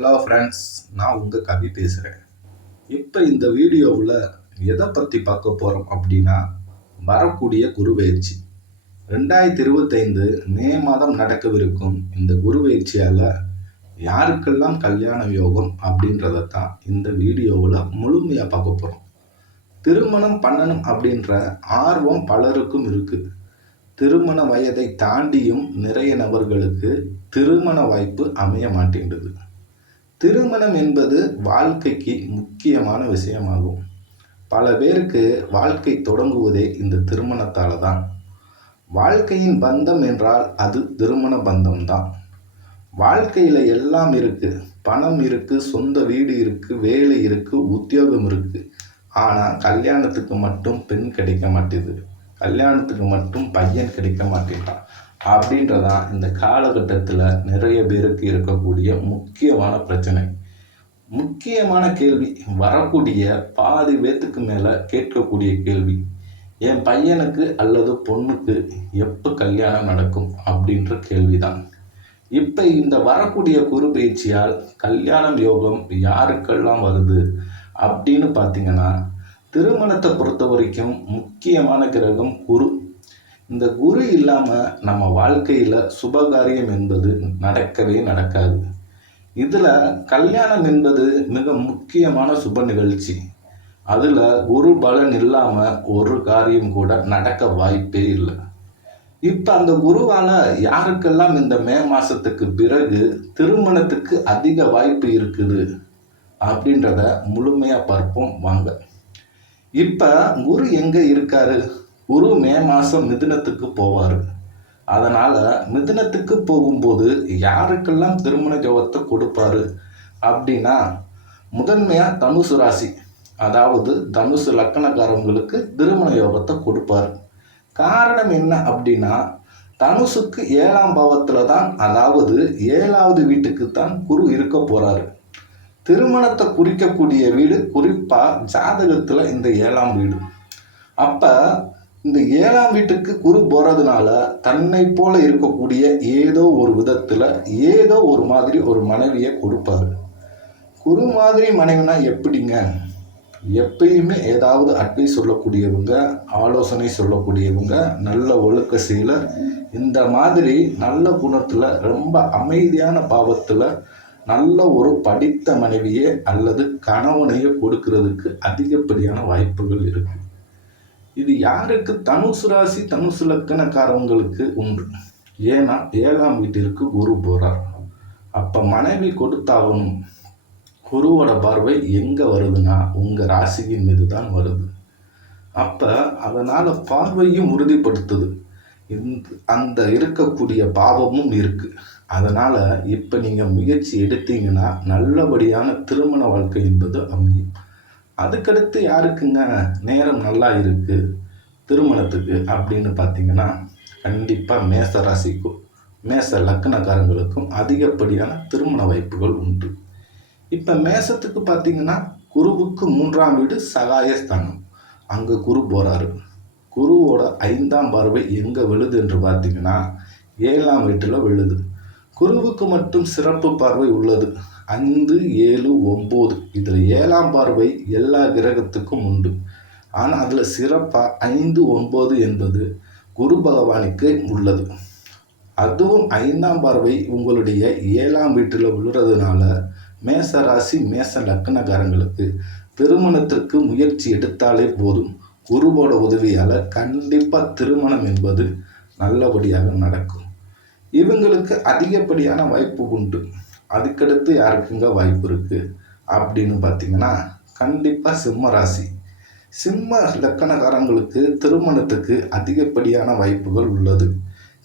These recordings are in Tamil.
ஹலோ ஃப்ரெண்ட்ஸ், நான் உங்கள் கவி பேசுகிறேன். இப்போ இந்த வீடியோவில் எதை பற்றி பார்க்க போகிறோம் அப்படின்னா, வரக்கூடிய குருபெயர்ச்சி 2025 மே மாதம் நடக்கவிருக்கும் இந்த குருபெயர்ச்சியால் யாருக்கெல்லாம் கல்யாண யோகம் அப்படின்றத தான் இந்த வீடியோவில் முழுமையாக பார்க்க போகிறோம். திருமணம் பண்ணணும் அப்படின்ற ஆர்வம் பலருக்கும் இருக்குது. திருமண வயதை தாண்டியும் நிறைய நபர்களுக்கு திருமண வாய்ப்பு அமைய மாட்டேங்குது. திருமணம் என்பது வாழ்க்கைக்கு முக்கியமான விஷயமாகும். பல பேருக்கு வாழ்க்கை தொடங்குவதே இந்த திருமணத்தால் தான். வாழ்க்கையின் பந்தம் என்றால் அது திருமண பந்தம்தான். வாழ்க்கையில் எல்லாம் இருக்குது. பணம் இருக்குது, சொந்த வீடு இருக்குது, வேலை இருக்குது, உத்தியோகம் இருக்குது. ஆனால் கல்யாணத்துக்கு மட்டும் பெண் கிடைக்க மாட்டேது, கல்யாணத்துக்கு மட்டும் பையன் கிடைக்க மாட்டேட்டான் அப்படின்றதான் இந்த காலகட்டத்தில் நிறைய பேருக்கு இருக்கக்கூடிய முக்கியமான பிரச்சனை. முக்கியமான கேள்வி, வரக்கூடிய பாதி பேத்துக்கு மேலே கேட்கக்கூடிய கேள்வி, என் பையனுக்கு அல்லது பொண்ணுக்கு எப்போ கல்யாணம் நடக்கும் அப்படின்ற கேள்விதான். இப்போ இந்த வரக்கூடிய குரு பயிற்சியால் கல்யாணம் யோகம் யாருக்கெல்லாம் வருது அப்படின்னு பார்த்தீங்கன்னா, திருமணத்தை பொறுத்த வரைக்கும் முக்கியமான கிரகம் குரு. இந்த குரு இல்லாமல் நம்ம வாழ்க்கையில் சுபகாரியம் என்பது நடக்கவே நடக்காது. இதில் கல்யாணம் என்பது மிக முக்கியமான சுப நிகழ்ச்சி. அதில் குரு பலன் இல்லாமல் ஒரு காரியம் கூட நடக்க வாய்ப்பே இல்லை. இப்போ அந்த குருவால் யாருக்கெல்லாம் இந்த மே மாதத்துக்கு பிறகு திருமணத்துக்கு அதிக வாய்ப்பு இருக்குது அப்படின்றத முழுமையாக பார்ப்போம் வாங்க. இப்போ குரு எங்கே இருக்காரு? குரு மே மாதம் மிதுனத்துக்கு போவார். அதனால் மிதுனத்துக்கு போகும்போது யாருக்கெல்லாம் திருமண யோகத்தை கொடுப்பாரு அப்படின்னா, முதன்மையாக தனுசு ராசி, அதாவது தனுசு லக்கணக்காரங்களுக்கு திருமண யோகத்தை கொடுப்பார். காரணம் என்ன அப்படின்னா, தனுசுக்கு 7ஆம் பாவத்தில் தான், அதாவது 7வது வீட்டுக்கு தான் குரு இருக்க போகிறாரு. திருமணத்தை குறிக்கக்கூடிய வீடு குறிப்பாக ஜாதகத்தில் இந்த 7ஆம் வீடு. அப்போ இந்த 7ஆம் வீட்டுக்கு குரு போகிறதுனால தன்னை போல இருக்கக்கூடிய ஏதோ ஒரு விதத்தில் ஏதோ ஒரு மாதிரி ஒரு மனைவியை கொடுப்பாரு. குரு மாதிரி மனைவினா எப்படிங்க? எப்பயுமே ஏதாவது அட்வைஸ் சொல்லக்கூடியவங்க, ஆலோசனை சொல்லக்கூடியவங்க, நல்ல ஒழுக்க சீலர், இந்த மாதிரி நல்ல குணத்தில் ரொம்ப அமைதியான பாவத்தில் நல்ல ஒரு படித்த மனைவியே அல்லது கணவனையே கொடுக்கறதுக்கு அதிகப்படியான வாய்ப்புகள் இருக்கு. இது யாருக்கு? தனுசு ராசி தனுசு லக்கணக்காரவங்களுக்கு உண்டு. ஏன்னா 7ஆம் வீட்டிற்கு குரு போகிறார். அப்போ மனைவி கொடுத்தாகணும். குருவோட பார்வை எங்கே வருதுன்னா உங்கள் ராசியின் மீது தான் வருது. அப்போ அதனால் பார்வையும் உறுதிப்படுத்துது. அந்த இருக்கக்கூடிய பாவமும் இருக்குது. அதனால் இப்போ நீங்கள் முயற்சி எடுத்தீங்கன்னா நல்லபடியான திருமண வாழ்க்கை என்பது அமையும். அதுக்கடுத்து யாருக்குங்க நேரம் நல்லா இருக்குது திருமணத்துக்கு அப்படின்னு பார்த்தீங்கன்னா, கண்டிப்பாக மேச ராசிக்கும் மேச லக்கணக்காரங்களுக்கும் அதிகப்படியான திருமண வாய்ப்புகள் உண்டு. இப்போ மேசத்துக்கு பார்த்தீங்கன்னா, குருவுக்கு 3ஆம் வீடு சகாயஸ்தானம், அங்கே குரு போகிறாரு. குருவோட 5ஆம் பார்வை எங்கே விழுது என்று பார்த்தீங்கன்னா 7ஆம் வீட்டில் விழுது. குருவுக்கு மட்டும் சிறப்பு பார்வை உள்ளது 5, 7, 9. இதில் 7ஆம் பார்வை எல்லா கிரகத்துக்கும் உண்டு. ஆனால் அதில் சிறப்பாக 5, 9 என்பது குரு பகவானுக்கு உள்ளது. அதுவும் 5ஆம் பார்வை உங்களுடைய 7ஆம் வீட்டில் விழுறதுனால மேச ராசி மேச லக்கணக்காரங்களுக்கு திருமணத்திற்கு முயற்சி எடுத்தாலே போதும். குருவோட உதவியால் கண்டிப்பாக திருமணம் என்பது நல்லபடியாக நடக்கும். இவங்களுக்கு அதிகப்படியான வாய்ப்பு உண்டு. அதுக்கடுத்து யாருக்குங்க வாய்ப்பு இருக்குது அப்படின்னு பார்த்தீங்கன்னா, கண்டிப்பாக சிம்ம ராசி சிம்ம லக்கணக்காரங்களுக்கு திருமணத்துக்கு அதிகப்படியான வாய்ப்புகள் உள்ளது.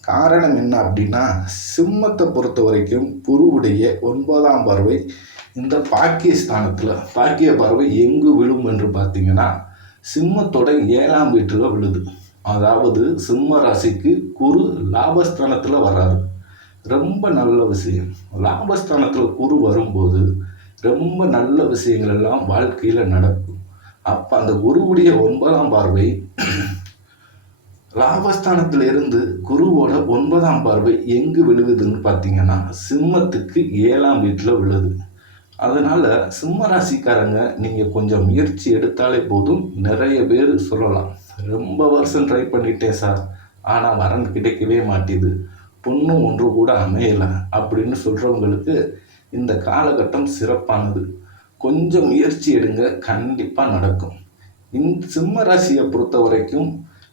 காரணம் என்ன அப்படின்னா, சிம்மத்தை பொறுத்த வரைக்கும் குருவுடைய 9ஆம் பார்வை இந்த பாக்கியஸ்தானத்தில், பாக்கிய பார்வை எங்கு விழும் என்று பார்த்தீங்கன்னா சிம்மத்தோட 7ஆம் வீட்டில் விழுது. அதாவது சிம்ம ராசிக்கு குரு லாபஸ்தானத்தில் வர்றாரு. ரொம்ப நல்ல விஷயம். லாபஸ்தானத்தில் குரு வரும்போது ரொம்ப நல்ல விஷயங்கள் எல்லாம் வாழ்க்கையில் நடக்கும். அப்போ அந்த குருவுடைய 9ஆம் பார்வை லாபஸ்தானத்தில் இருந்து குருவோட 9ஆம் பார்வை எங்கு விழுகுதுன்னு பார்த்தீங்கன்னா சிம்மத்துக்கு 7ஆம் வீட்டில் விழுது. அதனால சிம்ம ராசிக்காரங்க நீங்கள் கொஞ்சம் முயற்சி எடுத்தாலே போதும். நிறைய பேர் சொல்லலாம், ரொம்ப வருஷம் ட்ரை பண்ணிட்டேன் சார், ஆனால் வரன் கிடைக்கவே மாட்டேது, பொண்ணு ஒன்று கூட அமையலை அப்படின்னு சொல்கிறவங்களுக்கு இந்த காலகட்டம் சிறப்பானது. கொஞ்சம் முயற்சி எடுங்க, கண்டிப்பாக நடக்கும். இந்த சிம்ம ராசியை பொறுத்த வரைக்கும்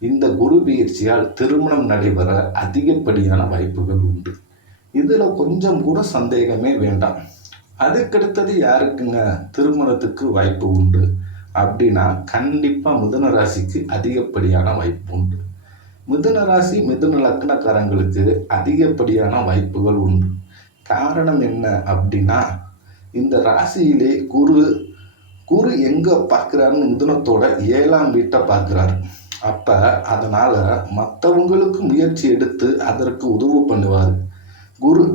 இந்த குரு பயிற்சியால் திருமணம் நடைபெற அதிகப்படியான வாய்ப்புகள் உண்டு. இதில் கொஞ்சம் கூட சந்தேகமே வேண்டாம். அதுக்கடுத்தது யாருக்குங்க திருமணத்துக்கு வாய்ப்பு உண்டு அப்படின்னா, கண்டிப்பாக மிதுன ராசிக்கு அதிகப்படியான வாய்ப்பு உண்டு. மிதுன ராசி மிதுன லக்னக்காரங்களுக்கு அதிகப்படியான வாய்ப்புகள் உண்டு. காரணம் என்ன அப்படின்னா, இந்த ராசியிலே குரு குரு எங்கே பார்க்குறாருன்னு மிதுனத்தோட 7ஆம் வீட்டை பார்க்குறாரு. அப்போ அதனால் மற்றவங்களுக்கு முயற்சி எடுத்து அதற்கு உதவு பண்ணுவார் குரு.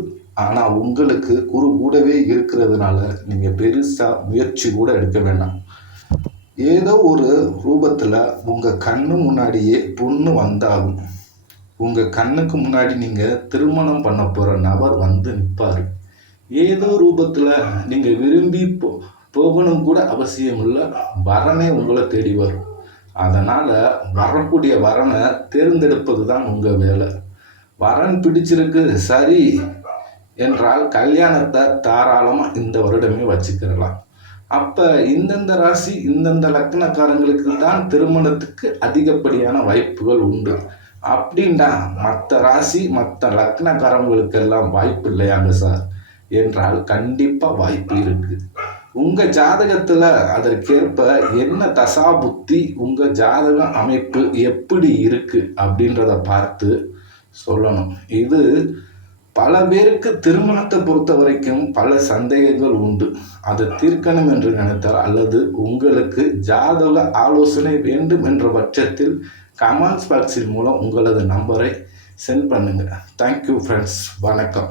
ஆனால் உங்களுக்கு குரு கூடவே இருக்கிறதுனால நீங்கள் பெருசாக முயற்சி கூட எடுக்க வேண்டாம். ஏதோ ஒரு ரூபத்தில் உங்கள் கண்ணு முன்னாடியே பொண்ணு வந்தாலும், உங்கள் கண்ணுக்கு முன்னாடி நீங்கள் திருமணம் பண்ண போகிற நபர் வந்து நிற்பார். ஏதோ ரூபத்தில் நீங்கள் விரும்பி போகணும் கூட அவசியம் இல்லை, வரனே உங்களை தேடி வரும். அதனால் வரக்கூடிய வரனை தேர்ந்தெடுப்பது தான் உங்கள் வேலை. வரன் பிடிச்சிருக்கு சரி என்றால் கல்யாணத்தை தாராளமாக இந்த வருடமே வச்சுக்கிறலாம். அப்போ இந்தந்த ராசி இந்தந்த லக்னக்காரங்களுக்கு தான் திருமணத்துக்கு அதிகப்படியான வாய்ப்புகள் உண்டு. அப்படின்டா மற்ற ராசி மற்ற லக்னக்காரங்களுக்கெல்லாம் வாய்ப்பு இல்லையாங்க சார் என்றால் கண்டிப்பாக வாய்ப்பு இருக்குது. உங்கள் ஜாதகத்தில் அதற்கேற்ப என்ன தசா புத்தி, உங்கள் ஜாதக அமைப்பு எப்படி இருக்குது அப்படின்றத பார்த்து சொல்லணும். இது பல பேருக்கு திருமணத்தை பொறுத்த வரைக்கும் பல சந்தேகங்கள் உண்டு. அதை தீர்க்கணும் என்று நினைத்தால் அல்லது உங்களுக்கு ஜாதக ஆலோசனை வேண்டும் என்ற பட்சத்தில் கமெண்ட்ஸ் பாக்ஸின் மூலம் உங்களது நம்பரை சென்ட் பண்ணுங்கள். தேங்க்யூ ஃப்ரெண்ட்ஸ், வணக்கம்.